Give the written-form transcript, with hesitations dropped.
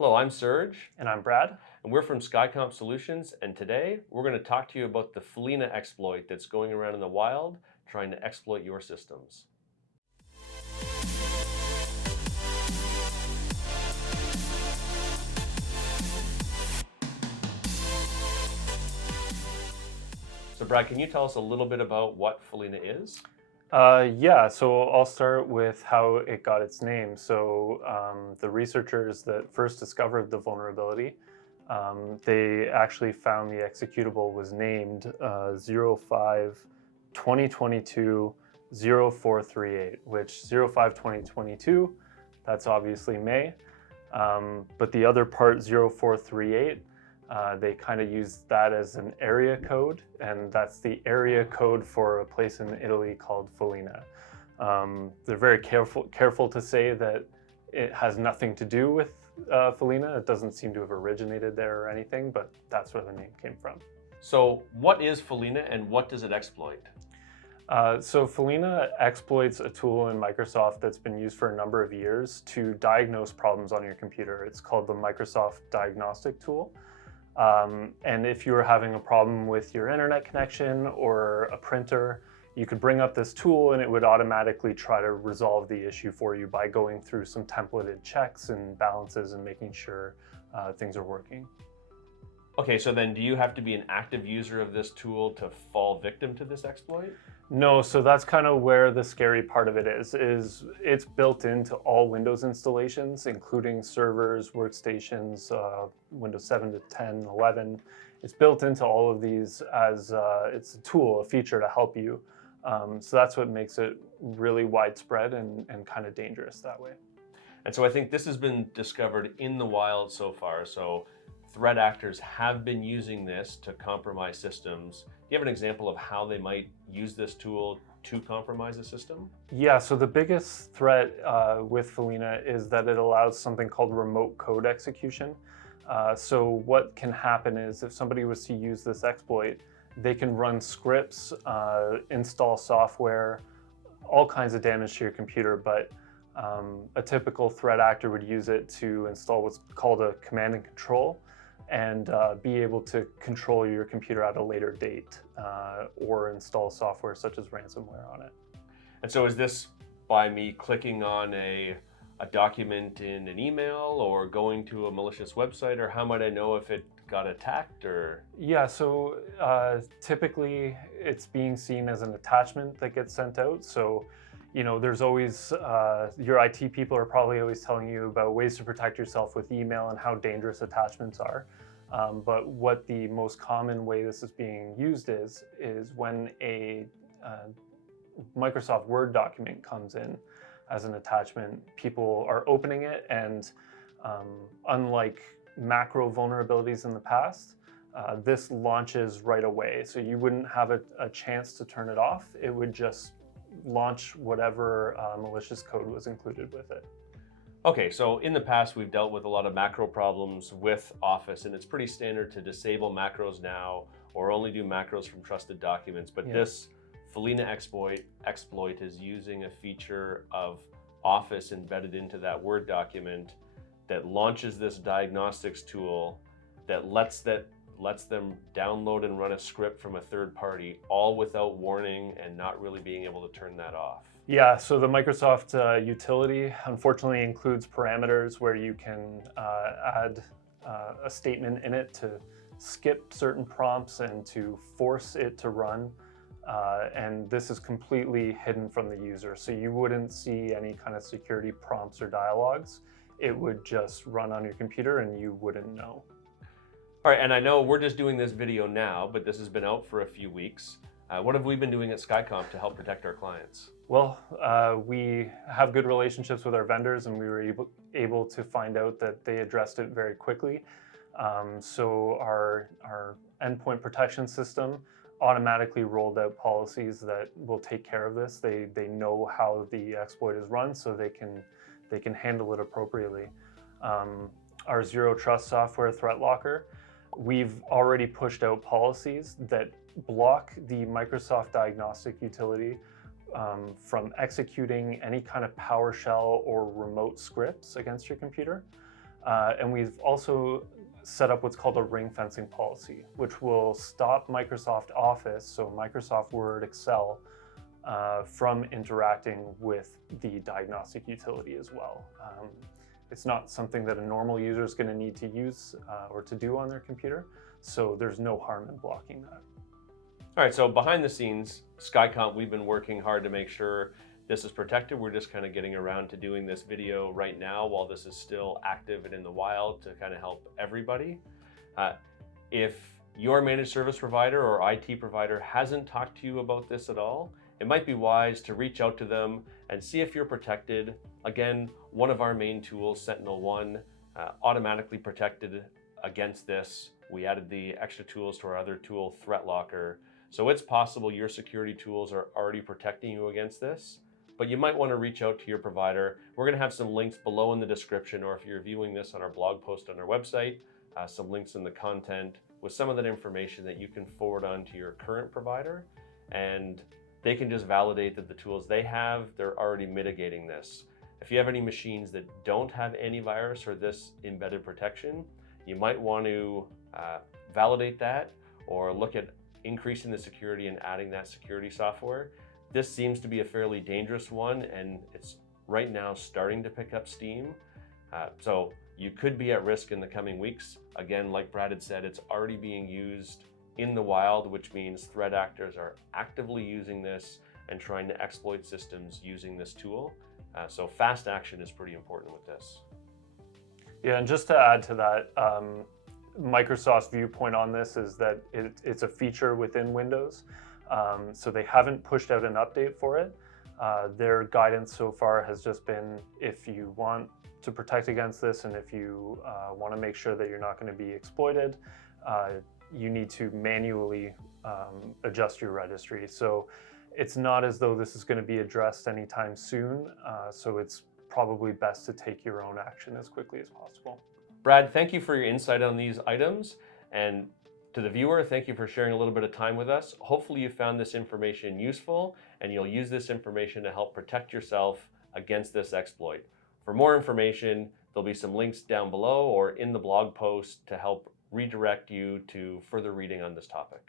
Hello, I'm Serge, And I'm Brad. and we're from SkyComp Solutions, and today we're going to talk to you about the Follina exploit that's going around in the wild trying to exploit your systems. So Brad, can you tell us a little bit about what Follina is? Yeah, so I'll start with how it got its name. The researchers that first discovered the vulnerability, they actually found the executable was named 05-2022-0438, which 05-2022, that's obviously May. But the other part, 0438, they kind of use that as an area code, and that's the area code for a place in Italy called Follina. They're very careful to say that it has nothing to do with Follina. It doesn't seem to have originated there or anything, but that's where the name came from. So what is Follina and what does it exploit? So Follina exploits a tool in Microsoft that's been used for a number of years to diagnose problems on your computer. It's called the Microsoft Diagnostic Tool. And if you were having a problem with your internet connection or a printer, you could bring up this tool and it would automatically try to resolve the issue for you by going through some templated checks and balances and making sure things are working. Okay, so then do you have to be an active user of this tool to fall victim to this exploit? No, so that's kind of where the scary part of it is it's built into all Windows installations, including servers, workstations, Windows 7 to 10, 11. It's built into all of these as it's a tool, a feature to help you. So that's what makes it really widespread and kind of dangerous that way. And so I think this has been discovered in the wild so far. So threat actors have been using this to compromise systems. Do you have an example of how they might use this tool to compromise a system? Yeah, so the biggest threat with Follina is that it allows something called remote code execution. So what can happen is if somebody was to use this exploit, they can run scripts, install software, all kinds of damage to your computer, but a typical threat actor would use it to install what's called a command and control and be able to control your computer at a later date or install software such as ransomware on it. And so is this by me clicking on a document in an email or going to a malicious website, or how might I know if it got attacked? Or Yeah, so typically it's being seen as an attachment that gets sent out. So, there's always, your IT people are probably always telling you about ways to protect yourself with email and how dangerous attachments are. But what the most common way this is being used is when a Microsoft Word document comes in as an attachment, people are opening it, and unlike macro vulnerabilities in the past, this launches right away. So you wouldn't have a chance to turn it off. It would just launch whatever malicious code was included with it. okay, so in the past we've dealt with a lot of macro problems with Office, and it's pretty standard to disable macros now or only do macros from trusted documents. But Yeah. this Follina exploit is using a feature of Office embedded into that Word document that launches this diagnostics tool that lets them download and run a script from a third party, all without warning and not really being able to turn that off. Yeah, so the Microsoft utility unfortunately includes parameters where you can add a statement in it to skip certain prompts and to force it to run. And this is completely hidden from the user. So you wouldn't see any kind of security prompts or dialogues. It would just run on your computer and you wouldn't know. All right, and I know we're just doing this video now, but this has been out for a few weeks. What have we been doing at SkyComp to help protect our clients? Well, we have good relationships with our vendors, and we were able to find out that they addressed it very quickly. So our endpoint protection system automatically rolled out policies that will take care of this. They know how the exploit is run, so they can handle it appropriately. Our Zero Trust software Threat Locker, we've already pushed out policies that block the Microsoft Diagnostic utility from executing any kind of PowerShell or remote scripts against your computer. And we've also set up what's called a ring fencing policy, which will stop Microsoft Office, so Microsoft Word, Excel, from interacting with the diagnostic utility as well. It's not something that a normal user is going to need to use or to do on their computer, so there's no harm in blocking that. All right, so behind the scenes, SkyComp, we've been working hard to make sure this is protected. We're just kind of getting around to doing this video right now while this is still active and in the wild to kind of help everybody. If your managed service provider or IT provider hasn't talked to you about this at all, it might be wise to reach out to them and see if you're protected. Again, one of our main tools, Sentinel-1, automatically protected against this. We added the extra tools to our other tool, Threat Locker. So it's possible your security tools are already protecting you against this, but you might want to reach out to your provider. We're going to have some links below in the description, or if you're viewing this on our blog post on our website, some links in the content with some of that information that you can forward on to your current provider, and they can just validate that the tools they have, they're already mitigating this. If you have any machines that don't have antivirus or this embedded protection, you might want to validate that or look at increasing the security and adding that security software. This seems to be a fairly dangerous one, and it's right now starting to pick up steam. So you could be at risk in the coming weeks. Again, like Brad had said, it's already being used in the wild, which means threat actors are actively using this and trying to exploit systems using this tool. So fast action is pretty important with this. Yeah, and just to add to that, Microsoft's viewpoint on this is that it's a feature within Windows. So they haven't pushed out an update for it. Their guidance so far has just been, if you want to protect against this and if you want to make sure that you're not going to be exploited, you need to manually adjust your registry. So it's not as though this is going to be addressed anytime soon. So it's probably best to take your own action as quickly as possible. Brad, thank you for your insight on these items. And to the viewer, thank you for sharing a little bit of time with us. Hopefully you found this information useful and you'll use this information to help protect yourself against this exploit. For more information, there'll be some links down below or in the blog post to help redirect you to further reading on this topic.